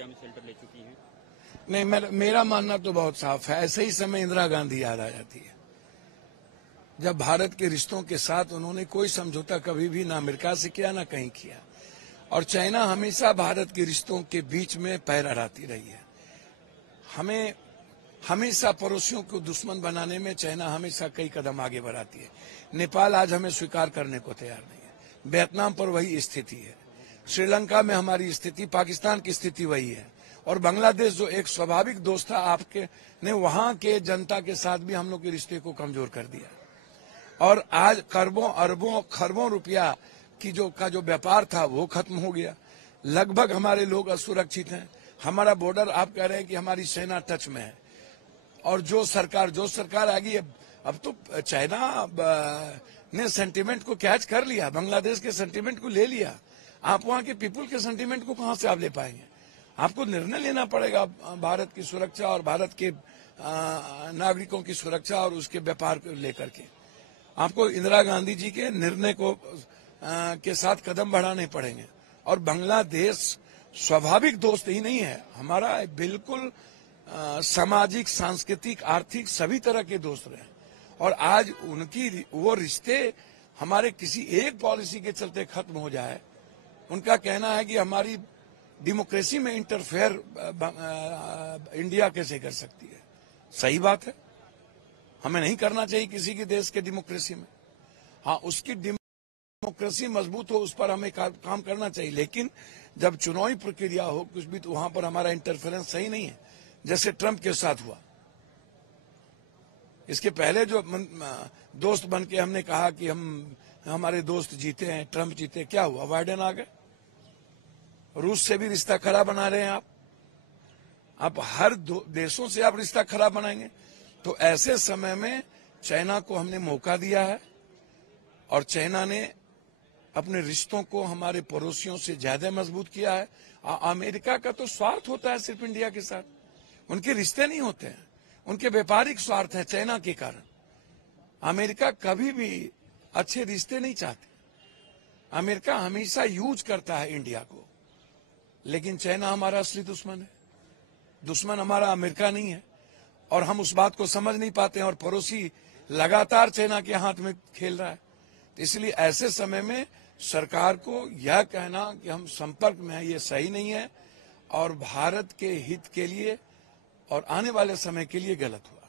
India में shelter ले चुकी हैं। नहीं, मेरा मानना तो बहुत साफ है। ऐसे ही समय इंदिरा गांधी याद आ जाती है, जब भारत के रिश्तों के साथ उन्होंने कोई समझौता कभी भी ना अमेरिका से किया ना कहीं किया, और चाइना हमेशा भारत के रिश्तों के बीच में पैर अड़ाती रही है। हमें हमेशा पड़ोसियों को दुश्मन बनाने में चाइना हमेशा कई कदम आगे बढ़ाती है। नेपाल आज हमें स्वीकार करने को तैयार नहीं है। वियतनाम पर वही स्थिति है। श्रीलंका में हमारी स्थिति, पाकिस्तान की स्थिति वही है। और बांग्लादेश जो एक स्वाभाविक दोस्त था आपके, ने वहां के जनता के साथ भी हम लोग के रिश्ते को कमजोर कर दिया। और आज खरबों अरबों खरबों रुपया की जो व्यापार था वो खत्म हो गया। लगभग हमारे लोग असुरक्षित हैं। हमारा बॉर्डर, आप कह रहे हैं कि हमारी सेना टच में है, और जो सरकार आ गई, अब तो चाइना ने सेंटीमेंट को कैच कर लिया, बांग्लादेश के सेंटीमेंट को ले लिया। आप वहां के पीपुल के सेंटीमेंट को कहां से आप ले पाएंगे? आपको निर्णय लेना पड़ेगा भारत की सुरक्षा और भारत के नागरिकों की सुरक्षा और उसके व्यापार को लेकर के। आपको इंदिरा गांधी जी के निर्णय को के साथ कदम बढ़ाने पड़ेंगे। और बांग्लादेश स्वाभाविक दोस्त ही नहीं है हमारा, बिल्कुल सामाजिक, सांस्कृतिक, आर्थिक सभी तरह के दोस्त रहे। और आज उनकी वो रिश्ते हमारे किसी एक पॉलिसी के चलते खत्म हो जाए। उनका कहना है कि हमारी डेमोक्रेसी में इंटरफेयर इंडिया कैसे कर सकती है। सही बात है, हमें नहीं करना चाहिए किसी के देश के डेमोक्रेसी में। हाँ, उसकी डेमोक्रेसी मजबूत हो, उस पर हमें काम करना चाहिए। लेकिन जब चुनावी प्रक्रिया हो कुछ भी, तो वहां पर हमारा इंटरफेरेंस सही नहीं है, जैसे ट्रंप के साथ हुआ। इसके पहले जो दोस्त बन के हमने कहा कि हमारे दोस्त जीते हैं, ट्रंप जीते, क्या हुआ? बाइडेन आ गए। रूस से भी रिश्ता खराब बना रहे हैं आप हर देशों से आप रिश्ता खराब बनाएंगे। तो ऐसे समय में चाइना को हमने मौका दिया है, और चाइना ने अपने रिश्तों को हमारे पड़ोसियों से ज्यादा मजबूत किया है। अमेरिका का तो स्वार्थ होता है सिर्फ इंडिया के साथ, उनके रिश्ते नहीं होते हैं, उनके व्यापारिक स्वार्थ है चाइना के कारण। अमेरिका कभी भी अच्छे रिश्ते नहीं चाहते। अमेरिका हमेशा यूज करता है इंडिया को, लेकिन चाइना हमारा असली दुश्मन है। दुश्मन हमारा अमेरिका नहीं है, और हम उस बात को समझ नहीं पाते हैं, और पड़ोसी लगातार चाइना के हाथ में खेल रहा है। तो इसलिए ऐसे समय में सरकार को यह कहना कि हम संपर्क में हैं, ये सही नहीं है, और भारत के हित के लिए और आने वाले समय के लिए गलत हुआ।